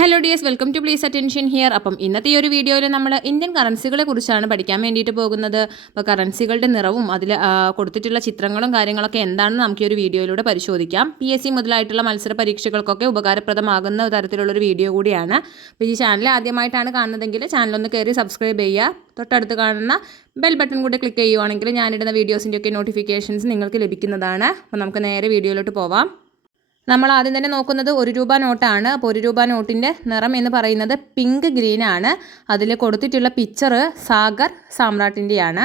Hello dears, welcome to please attention here. അപ്പം ഇന്നത്തെ ഈ ഒരു വീഡിയോയിൽ നമ്മൾ ഇന്ത്യൻ കറൻസികളെ കുറിച്ചാണ് പഠിക്കാൻ വേണ്ടിയിട്ട് പോകുന്നത്. അപ്പോൾ കറൻസികളുടെ നിറവും അതിൽ കൊടുത്തിട്ടുള്ള ചിത്രങ്ങളും കാര്യങ്ങളൊക്കെ എന്താണെന്ന് നമുക്ക് ഈ ഒരു വീഡിയോയിലൂടെ പരിശോധിക്കാം. PSC മുതലായിട്ടുള്ള മത്സര പരീക്ഷകൾക്കൊക്കെ ഉപകാരപ്രദമാകുന്ന തരത്തിലുള്ളൊരു വീഡിയോ കൂടിയാണ്. അപ്പോൾ ഈ ചാനൽ ആദ്യമായിട്ടാണ് കാണുന്നതെങ്കിൽ ചാനലൊന്ന് കയറി സബ്സ്ക്രൈബ് ചെയ്യുക. തൊട്ടടുത്ത് കാണുന്ന ബെൽ ബട്ടൺ കൂടി ക്ലിക്ക് ചെയ്യുവാണെങ്കിൽ ഞാനിടുന്ന വീഡിയോസിൻ്റെയൊക്കെ നോട്ടിഫിക്കേഷൻസ് നിങ്ങൾക്ക് ലഭിക്കുന്നതാണ്. അപ്പോൾ നമുക്ക് നേരെ വീഡിയോയിലോട്ട് പോവാം. നമ്മൾ ആദ്യം തന്നെ നോക്കുന്നത് 1 രൂപ നോട്ടാണ്. അപ്പോൾ 1 രൂപ നോട്ടിൻ്റെ നിറം എന്ന് പറയുന്നത് പിങ്ക് ഗ്രീൻ ആണ്. അതിൽ കൊടുത്തിട്ടുള്ള പിക്ചർ സാഗർ സാമ്രാട്ടിൻ്റെയാണ്.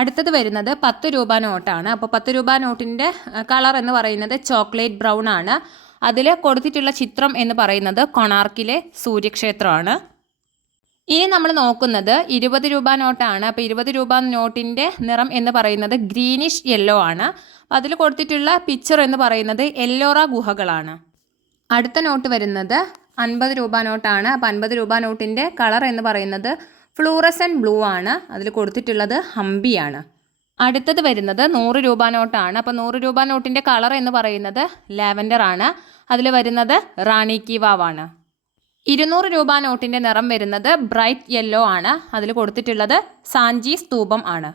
അടുത്തത് വരുന്നത് 10 രൂപ നോട്ടാണ്. അപ്പോൾ 10 രൂപ നോട്ടിൻ്റെ കളർ എന്ന് പറയുന്നത് ചോക്ലേറ്റ് ബ്രൗൺ ആണ്. അതിൽ കൊടുത്തിട്ടുള്ള ചിത്രം എന്ന് പറയുന്നത് കൊണാർക്കിലെ സൂര്യക്ഷേത്രമാണ്. ഇനി നമ്മൾ നോക്കുന്നത് 20 രൂപ നോട്ടാണ്. അപ്പോൾ 20 രൂപ നോട്ടിൻ്റെ നിറം എന്ന് പറയുന്നത് ഗ്രീനിഷ് യെല്ലോ ആണ്. അതിൽ കൊടുത്തിട്ടുള്ള പിക്ചർ എന്ന് പറയുന്നത് എല്ലോറ ഗുഹകളാണ്. അടുത്ത നോട്ട് വരുന്നത് 50 രൂപ നോട്ടാണ്. അപ്പോൾ 50 രൂപ നോട്ടിൻ്റെ കളർ എന്ന് പറയുന്നത് ഫ്ലൂറസെൻറ്റ് ബ്ലൂ ആണ്. അതിൽ കൊടുത്തിട്ടുള്ളത് ഹംപിയാണ്. അടുത്തത് വരുന്നത് 100 രൂപ നോട്ടാണ്. അപ്പോൾ 100 രൂപ നോട്ടിൻ്റെ കളർ എന്ന് പറയുന്നത് ലാവൻഡർ ആണ്. അതിൽ വരുന്നത് റാണി കി വാവാണ്. 200 രൂപ നോട്ടിൻ്റെ നിറം വരുന്നത് ബ്രൈറ്റ് യെല്ലോ ആണ്. അതിൽ കൊടുത്തിട്ടുള്ളത് സാഞ്ചി സ്തൂപം ആണ്.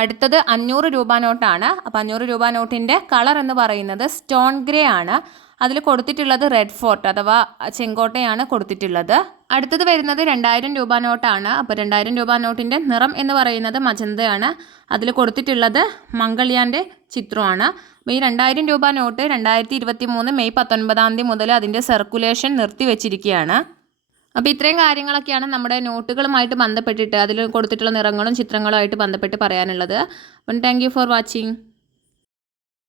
അടുത്തത് 500 രൂപ നോട്ടാണ്. അപ്പോൾ 500 രൂപ നോട്ടിൻ്റെ കളർ എന്ന് പറയുന്നത് സ്റ്റോൺ ഗ്രേ ആണ്. അതിൽ കൊടുത്തിട്ടുള്ളത് റെഡ് ഫോർട്ട് അഥവാ ചെങ്കോട്ടയാണ് കൊടുത്തിട്ടുള്ളത്. അടുത്തത് വരുന്നത് 2000 രൂപ നോട്ടാണ്. അപ്പോൾ 2000 രൂപ നോട്ടിൻ്റെ നിറം എന്ന് പറയുന്നത് മജന്തയാണ്. അതിൽ കൊടുത്തിട്ടുള്ളത് മംഗൾയാൻ്റെ ചിത്രമാണ്. അപ്പോൾ ഈ 2000 രൂപ നോട്ട് 2023 മെയ് 19 മുതൽ അതിൻ്റെ സർക്കുലേഷൻ നിർത്തിവെച്ചിരിക്കുകയാണ്. അപ്പോൾ ഇത്രയും കാര്യങ്ങളൊക്കെയാണ് നമ്മുടെ നോട്ടുകളുമായിട്ട് ബന്ധപ്പെട്ടിട്ട് അതിൽ കൊടുത്തിട്ടുള്ള നിറങ്ങളും ചിത്രങ്ങളുമായിട്ട് ബന്ധപ്പെട്ട് പറയാനുള്ളത്. അപ്പം താങ്ക് യു ഫോർ വാച്ചിങ്.